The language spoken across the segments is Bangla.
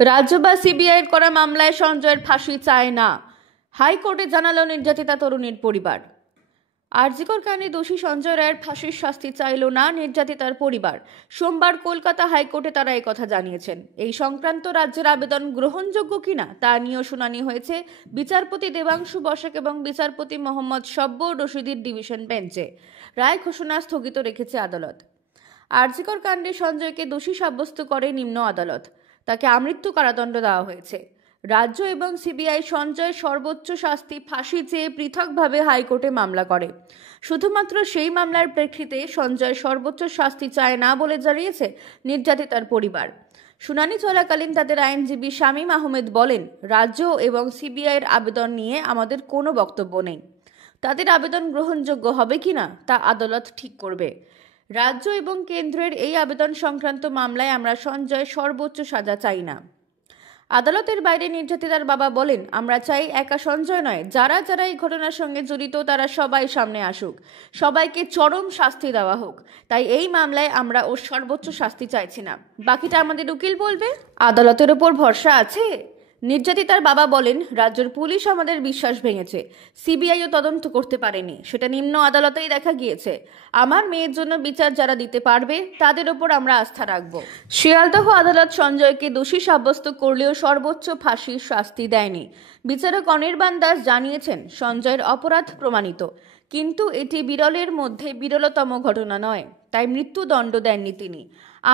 রাজ্য বা সিবিআইয়ের করা মামলায় সঞ্জয়ের ফাঁসি চায় না, হাইকোর্টে জানালো নির্যাতিতা তরুণীর পরিবার। আরজিকর কাণ্ডে দোষী সঞ্জয় রায়ের ফাঁসির শাস্তি চাইল না নির্যাতিতার পরিবার। সোমবার কলকাতা হাইকোর্টে তারা এই কথা জানিয়েছেন। এই সংক্রান্ত রাজ্যের আবেদন গ্রহণযোগ্য কিনা তা নিয়েও শুনানি হয়েছে বিচারপতি দেবাংশু বসাক এবং বিচারপতি মোহাম্মদ সব্বর রশিদির ডিভিশন বেঞ্চে। রায় ঘোষণা স্থগিত রেখেছে আদালত। আরজিকর কাণ্ডে সঞ্জয়কে দোষী সাব্যস্ত করে নিম্ন আদালত। তাকে আমৃত্যু কারাদণ্ড দেওয়া হয়েছে। রাজ্য এবং সিবিআই সঞ্জয় সর্বোচ্চ শাস্তি ফাঁসি চেয়ে পৃথকভাবে হাইকোর্টে মামলা করে। শুধুমাত্র সেই মামলার প্রেক্ষিতে সঞ্জয় সর্বোচ্চ শাস্তি চায় না বলে জানিয়েছে নির্যাতিতার পরিবার। শুনানি চলাকালীন তাদের আইনজীবী শামীম আহমেদ বলেন, রাজ্য এবং সিবিআইয়ের আবেদন নিয়ে আমাদের কোনো বক্তব্য নেই। তাদের আবেদন গ্রহণযোগ্য হবে কিনা তা আদালত ঠিক করবে। রাজ্য এবং কেন্দ্রের এই আবেদন সংক্রান্ত মামলায় আমরা সঞ্জয় সর্বোচ্চ সাজা চাই না। আদালতের বাইরে নির্যাতিতার বাবা বলেন, আমরা চাই একা সঞ্জয় নয়, যারা যারা এই ঘটনার সঙ্গে জড়িত তারা সবাই সামনে আসুক, সবাইকে চরম শাস্তি দেওয়া হোক। তাই এই মামলায় আমরা ওর সর্বোচ্চ শাস্তি চাইছি না, বাকিটা আমাদের উকিল বলবে। আদালতের উপর ভরসা আছে। নির্যাতিতার বাবা বলেন, রাজ্যের পুলিশ আমাদের বিশ্বাস ভেঙেছে, সিবিআইও তদন্ত করতে পারেনি, সেটা নিম্ন আদালতেই দেখা গিয়েছে। আমার মেয়ের জন্য বিচার যারা দিতে পারবে তাদের ওপর আমরা আস্থা রাখব। শিয়ালদহ আদালত সঞ্জয়কে দোষী সাব্যস্ত করলেও সর্বোচ্চ ফাঁসির শাস্তি দেয়নি। বিচারক অনির্বাণ দাস জানিয়েছেন, সঞ্জয়ের অপরাধ প্রমাণিত, কিন্তু এটি বিরলের মধ্যে বিরলতম ঘটনা নয়, তাই মৃত্যুদণ্ড দেননি তিনি।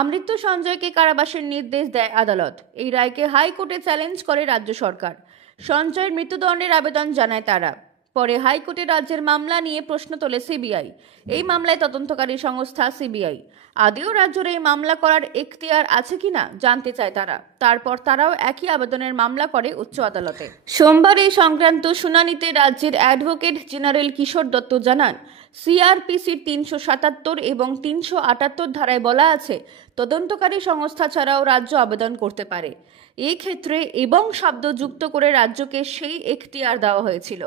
আমৃত্যু সঞ্জয়কে কারাবাসের নির্দেশ দেয় আদালত। এই রায়কে হাইকোর্টে চ্যালেঞ্জ করে রাজ্য সরকার। সঞ্জয়ের মৃত্যুদণ্ডের আবেদন জানায় তারা। পরে হাইকোর্টে রাজ্যের মামলা নিয়ে প্রশ্ন তোলে সিবিআই। এই মামলায় তদন্তকারী সংস্থা সিবিআই। আদেও রাজ্যের এই মামলা করার এখতিয়ার আছে কিনা জানতে চায় তারা। তারপর তারাও একই আবেদনের মামলা করে উচ্চ আদালতে। সোমবার এই সংক্রান্ত শুনানিতে রাজ্যের অ্যাডভোকেট জেনারেল কিশোর দত্ত জানান, সিআরপিসির 377 এবং 378 ধারায় বলা আছে, তদন্তকারী সংস্থা ছাড়াও রাজ্য আবেদন করতে পারে। এই ক্ষেত্রে এবং শব্দ যুক্ত করে রাজ্যকে সেই এখতিয়ার দেওয়া হয়েছিল।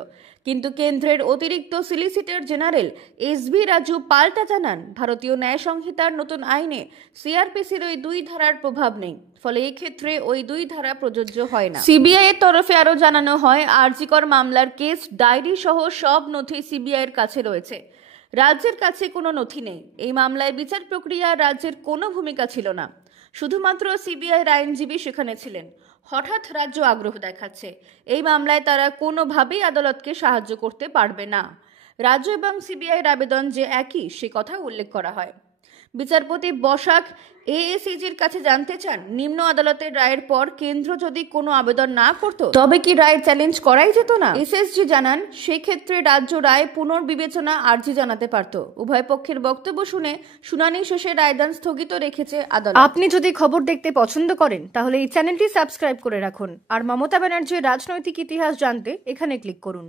কিন্তু কেন্দ্রের অতিরিক্ত সলিসিটর জেনারেল এসভি রাজু পাল্টা জানান, ভারতীয় ন্যায় সংহিতার নতুন আইনে সিআরপিসির ওই দুই ধারার প্রভাব নেই, ফলে এই ক্ষেত্রে ওই দুই ধারা প্রযোজ্য হয় না। সিবিআই এর তরফে আরও জানানো হয়, আরজিকর মামলার কেস ডায়েরি সহ সব নথি সিবিআই এর কাছে রয়েছে, রাজ্যের কাছে কোনো নথি নেই। এই মামলায় বিচার প্রক্রিয়া রাজ্যের কোনো ভূমিকা ছিল না, শুধুমাত্র সিবিআইয়ের আইনজীবী সেখানে ছিলেন। হঠাৎ রাজ্য আগ্রহ দেখাচ্ছে। এই মামলায় তারা কোনোভাবেই আদালতকে সাহায্য করতে পারবে না। রাজ্য এবং সিবিআইয়ের আবেদন যে একই সে কথা উল্লেখ করা হয়। বিচারপতি বসাক এএসিজির কাছে জানতে চান, নিম্ন আদালতের রায়ের পর কেন্দ্র যদি কোনো আবেদন না করত তবে কি রায় চ্যালেঞ্জ করাই যেত না? এসএসজি জানান, সেই ক্ষেত্রে রাজ্য রায় পুনর্বিবেচনা আর্জি জানাতে পারত। উভয় পক্ষের বক্তব্য শুনে শুনানি শেষে রায়দান স্থগিত রেখেছে আদালত। আপনি যদি খবর দেখতে পছন্দ করেন তাহলে এই চ্যানেলটি সাবস্ক্রাইব করে রাখুন, আর মমতা ব্যানার্জির রাজনৈতিক ইতিহাস জানতে এখানে ক্লিক করুন।